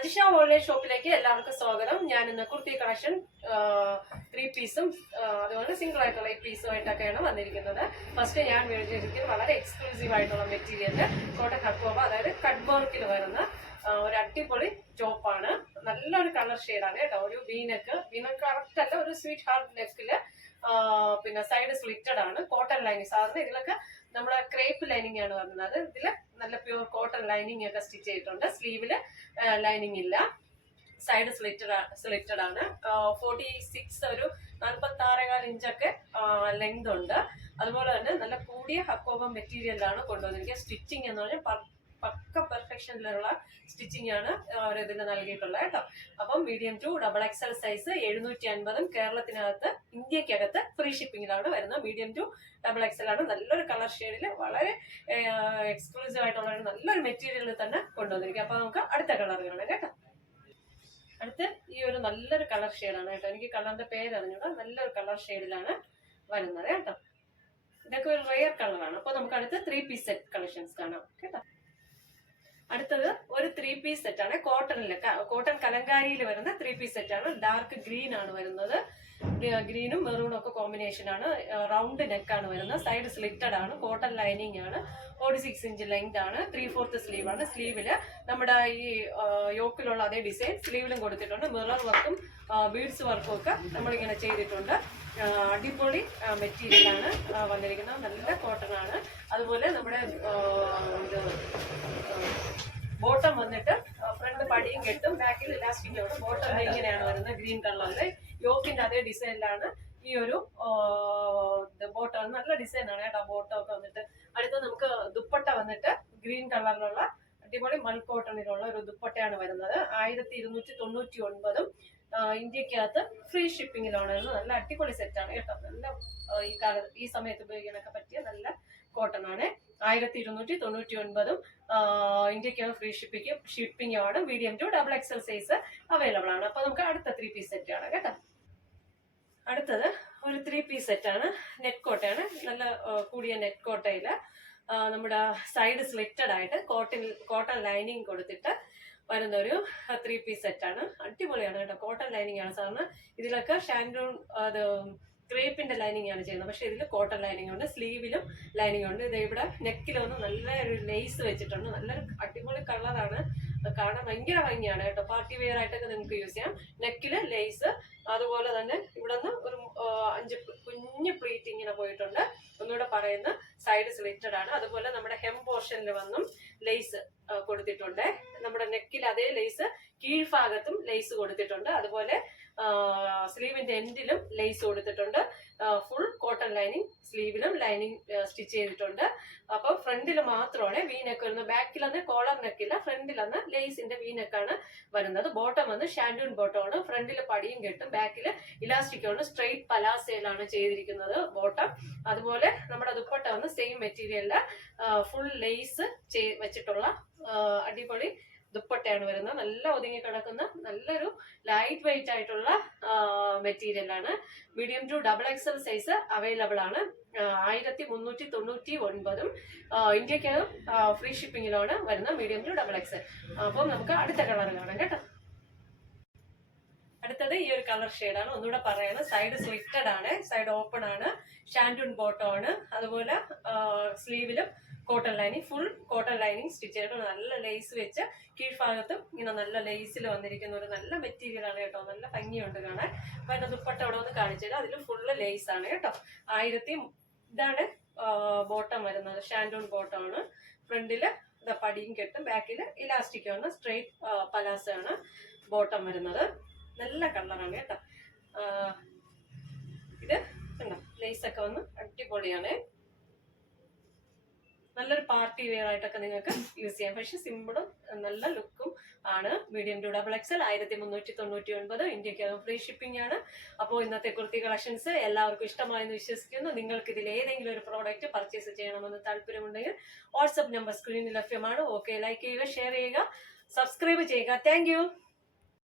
Ajisha online ഷോപ്പിലേക്ക് എല്ലാവർക്കും സ്വാഗതം. ഞാൻ ഇന്ന് കുർത്തി കളക്ഷൻ 3 പീസും അതുപോലെ സിംഗിൾ ആയിട്ടുള്ള 8 പീസും ആയിട്ടൊക്കെയാണ് വന്നിരിക്കുന്നത്. ഫസ്റ്റ് ഞാൻ മേടിച്ചിരിക്കുന്നത് വളരെ എക്സ്ക്ലൂസീവ് ആയിട്ടുള്ള മെറ്റീരിയല് കോട്ടൺ ഹക്കോബ, അതായത് കട്ട് വർക്കിൽ വരുന്ന ഒരു അടിപൊളി ടോപ്പാണ്. നല്ലൊരു കളർ ഷെയ്ഡാണ് കേട്ടോ. ഒരു വീനക്ക് കറക്റ്റ് അല്ല, ഒരു സ്വീറ്റ് ഹാർട്ട് നെക്കില് പിന്നെ സൈഡ് സ്ലിറ്റഡ് ആണ്. കോട്ടൺ ലൈനിങ്, സാധാരണ ഇതിലൊക്കെ നമ്മുടെ ക്രേപ്പ് ലൈനിങ് ആണ് വരുന്നത്. ഇതില് നല്ല പ്യൂർ കോട്ടൺ ലൈനിങ് ഒക്കെ സ്റ്റിച്ച് ചെയ്തിട്ടുണ്ട്. സ്ലീവില് ലൈനിങ് ഇല്ല, സൈഡ് സ്ലിറ്റഡ് ആണ്. 46 ഒരു 46.25 ഇഞ്ചൊക്കെ ലെങ്ത് ഉണ്ട്. അതുപോലെ തന്നെ നല്ല കൂടിയ ഹക്കോബ മെറ്റീരിയലാണ് കൊണ്ടുവന്നിരിക്കുക. സ്റ്റിച്ചിങ് എന്ന് പറഞ്ഞാൽ പക്ക പെർഫെക്ഷനിലുള്ള സ്റ്റിച്ചിങ് ആണ് ഇതിൽ നൽകിയിട്ടുള്ളത് കേട്ടോ. അപ്പം മീഡിയം ടു XXL സൈസ് 750 കേരളത്തിനകത്ത് ഇന്ത്യക്കകത്ത് ഫ്രീ ഷിപ്പിംഗിലാണ് വരുന്നത്. മീഡിയം ടു XXL ആണ്. നല്ലൊരു കളർ ഷെയ്ഡിൽ വളരെ എക്സ്ക്ലൂസീവ് ആയിട്ടുള്ള നല്ലൊരു മെറ്റീരിയലിൽ തന്നെ കൊണ്ടുവന്നിരിക്കുക. അപ്പൊ നമുക്ക് അടുത്ത കളർ കാണാം കേട്ടോ. അടുത്ത് ഈ ഒരു നല്ലൊരു കളർ ഷെയ്ഡാണ് കേട്ടോ. എനിക്ക് കളറിന്റെ പേര് അറിഞ്ഞൂടാ. നല്ലൊരു കളർ ഷെയ്ഡിലാണ് വരുന്നത് കേട്ടോ. ഇതൊക്കെ ഒരു റെയർ കളറാണ്. അപ്പൊ നമുക്ക് അടുത്ത് 3 പീസ് സെറ്റ് കളക്ഷൻസ് കാണാം കേട്ടോ. അടുത്തത് ഒരു 3 പീസ് സെറ്റ് ആണ്. കോട്ടൺ കലങ്കാരിയിൽ വരുന്ന 3 പീസ് സെറ്റ് ആണ്. ഡാർക്ക് ഗ്രീൻ ആണ് വരുന്നത്. ഗ്രീനും മെറൂണും ഒക്കെ കോമ്പിനേഷൻ ആണ്. റൗണ്ട് നെക്ക് ആണ് വരുന്നത്. സൈഡ് സ്ലിറ്റഡ് ആണ്. കോട്ടൺ ലൈനിങ് ആണ്. 46 ഇഞ്ച് ലെങ്ത് ആണ്. 3/4 സ്ലീവ് ആണ്. സ്ലീവില് നമ്മുടെ ഈ യോക്കിലുള്ള അതേ ഡിസൈൻ സ്ലീവിലും കൊടുത്തിട്ടുണ്ട്. മിറർ വർക്കും ബീഡ്സ് വർക്കും ഒക്കെ നമ്മളിങ്ങനെ ചെയ്തിട്ടുണ്ട്. അടിപൊളി മെറ്റീരിയൽ ആണ് വന്നിരിക്കുന്നത്. നല്ല കോട്ടൺ ആണ്. അതുപോലെ നമ്മുടെ ബോട്ടം വന്നിട്ട് ഫ്രണ്ട് പടിയും കെട്ടും, ബാക്കിൽ ഇലാസ്റ്റിക്കോട് ബോട്ടം ഇങ്ങനെയാണ് വരുന്നത്. ഗ്രീൻ കളറില് യോക്കിന്റെ അതേ ഡിസൈനിലാണ് ഈ ഒരു ബോട്ടം. നല്ല ഡിസൈനാണ് കേട്ടോ ബോട്ടം ഒക്കെ വന്നിട്ട്. അടുത്ത നമുക്ക് ദുപ്പട്ട വന്നിട്ട് ഗ്രീൻ കളറിലുള്ള അടിപൊളി മൽ കോട്ടണിലുള്ള ഒരു ദുപ്പട്ടയാണ് വരുന്നത്. 1299 ഇന്ത്യക്കകത്ത് ഫ്രീ ഷിപ്പിംഗിലാണ്. നല്ല അടിപൊളി സെറ്റാണ് കേട്ടോ. നല്ല ഈ സമയത്ത് ഉപയോഗിക്കാനൊക്കെ പറ്റിയ നല്ല കോട്ടൺ ആണ്. 1299 ഇന്ത്യക്കകത്ത് ഫ്രീ ഷിപ്പിംഗ് ആണ്. Medium to XXL size available ആണ്. അപ്പൊ നമുക്ക് അടുത്ത 3 പീസ് സെറ്റ് ആണ് കേട്ടോ. അടുത്തത് ഒരു 3 പീസ് സെറ്റ് ആണ്. നെറ്റ് കോട്ടയാണ്. നല്ല കൂടിയ നെറ്റ് കോട്ടയില് നമ്മുടെ സൈഡ് സ്ലിറ്റഡ് ആയിട്ട് കോട്ടൺ ലൈനിങ് കൊടുത്തിട്ട് വരുന്ന ഒരു 3 പീസ് സെറ്റ് ആണ്. അടിപൊളിയാണ് കേട്ടോ. കോട്ടൺ ലൈനിങ് ആണ്. സാധാരണ ഇതിലൊക്കെ ഷാൻഡൂൺ അത് ക്രേപ്പിന്റെ ലൈനിങ് ആണ് ചെയ്യുന്നത്. പക്ഷെ ഇതിൽ കോട്ടൺ ലൈനിങ് ഉണ്ട്. സ്ലീവിലും ലൈനിങ് ഉണ്ട്. ഇത് ഇവിടെ നെക്കിലൊന്ന് നല്ലൊരു ലേസ് വെച്ചിട്ടുണ്ട്. നല്ലൊരു അടിപൊളി കളറാണ്. കാണാൻ ഭയങ്കര ഭംഗിയാണ് കേട്ടോ. പാർട്ടി വെയർ ആയിട്ടൊക്കെ നിങ്ങൾക്ക് യൂസ് ചെയ്യാം. നെക്കില് ലേസ്, അതുപോലെ തന്നെ ഇവിടെ നിന്ന് ഒരു 5 കുഞ്ഞ് പ്ലീറ്റ് ഇങ്ങനെ പോയിട്ടുണ്ട്. ഒന്നുകൂടെ പറയുന്ന സൈഡ് സ്ലിറ്റഡ് ആണ്. അതുപോലെ നമ്മുടെ ഹെം പോർഷനിൽ വന്നും ലേസ് കൊടുത്തിട്ടുണ്ട്. നമ്മുടെ നെക്കിൽ അതേ ലേസ് കീഴ്ഭാഗത്തും ലേസ് കൊടുത്തിട്ടുണ്ട്. അതുപോലെ സ്ലീവിന്റെ എൻഡിലും ലേസ് കൊടുത്തിട്ടുണ്ട്. ഫുൾ കോട്ടൺ ലൈനിങ് സ്ലീവിലും ലൈനിങ് സ്റ്റിച്ച് ചെയ്തിട്ടുണ്ട്. അപ്പൊ ഫ്രണ്ടിൽ മാത്രമാണ് വി നെക്ക് വരുന്നത്. ബാക്കിലന്ന് കോളർ നെക്കില്ല, ഫ്രണ്ടിലന്ന് ലേസിന്റെ വി നെക്കാണ് വരുന്നത്. ബോട്ടം വന്ന് ഷാൻഡൂൺ ബോട്ടം ആണ്. ഫ്രണ്ടിൽ പടിയും കെട്ടും, ബാക്കില് ഇലാസ്റ്റിക് ആണ്. സ്ട്രെയിറ്റ് പലാസയിലാണ് ചെയ്തിരിക്കുന്നത് ബോട്ടം. അതുപോലെ നമ്മുടെ ദുപ്പട്ട വന്ന് സെയിം മെറ്റീരിയലില് ഫുൾ ലേസ് വെച്ചിട്ടുള്ള അടിപൊളി ദുപ്പട്ടയാണ് വരുന്നത്. നല്ല ഒതുങ്ങി കിടക്കുന്ന നല്ലൊരു ലൈറ്റ് വെയിറ്റ് ആയിട്ടുള്ള മെറ്റീരിയലാണ്. Medium to XXL size available ആണ്. 1399 ഇന്ത്യക്ക് ഫ്രീ ഷിപ്പിംഗിലാണ് വരുന്നത്. Medium to XXL. അപ്പം നമുക്ക് അടുത്ത കളർ കാണാം കേട്ടോ. അടുത്തത് ഈ ഒരു കളർ ഷെയ്ഡാണ്. ഒന്നുകൂടെ പറയാണ്, സൈഡ് സ്ലിറ്റഡ് ആണ്, സൈഡ് ഓപ്പൺ ആണ്, ഷാൻഡൂൺ ബോട്ടം ആണ്. അതുപോലെ സ്ലീവിലും cotton lining, full cotton lining stitch ചെയ്തിട്ട് നല്ല ലേസ് വെച്ച് കീഴ്ഭാഗത്തും ഇങ്ങനെ നല്ല ലേസിൽ വന്നിരിക്കുന്ന ഒരു നല്ല മെറ്റീരിയൽ ആണ് കേട്ടോ. നല്ല ഭംഗിയുണ്ട് കാണാൻ. അപ്പൊ അതിന്റെ ദുപ്പട്ട അവിടെ ഒന്ന് കാണിച്ചത് അതിൽ ഫുള്ള് ലേസ് ആണ് കേട്ടോ. ഇതാണ് ബോട്ടം വരുന്നത്. ഷാൻഡൂൺ ബോട്ടം ആണ്. ഫ്രണ്ടില് പടിയും കെട്ടും, ബാക്കില് ഇലാസ്റ്റിക് ആണ്. സ്ട്രെയിറ്റ് പലാസ ആണ് ബോട്ടം വരുന്നത്. നല്ല കളറാണ് കേട്ടോ. ഇത് കണ്ടോ, ലേസ് ഒക്കെ വന്ന് അടിപൊളിയാണ്. നല്ലൊരു പാർട്ടി വെയർ ആയിട്ടൊക്കെ നിങ്ങൾക്ക് യൂസ് ചെയ്യാം. പക്ഷെ സിമ്പിളും നല്ല ലുക്കും ആണ്. മീഡിയം ടു XXL 1399 ഇന്ത്യക്ക് ഫ്രീ ഷിപ്പിംഗ് ആണ്. അപ്പോൾ ഇന്നത്തെ കുർത്തി കളക്ഷൻസ് എല്ലാവർക്കും ഇഷ്ടമായെന്ന് വിശ്വസിക്കുന്നു. നിങ്ങൾക്ക് ഇതിൽ ഏതെങ്കിലും ഒരു പ്രോഡക്റ്റ് പർച്ചേസ് ചെയ്യണമെന്ന് താല്പര്യമുണ്ടെങ്കിൽ വാട്സ്ആപ്പ് നമ്പർ സ്ക്രീനിൽ ലഭ്യമാണ്. ഓക്കെ, ലൈക്ക് ചെയ്യുക, ഷെയർ ചെയ്യുക, സബ്സ്ക്രൈബ് ചെയ്യുക. താങ്ക്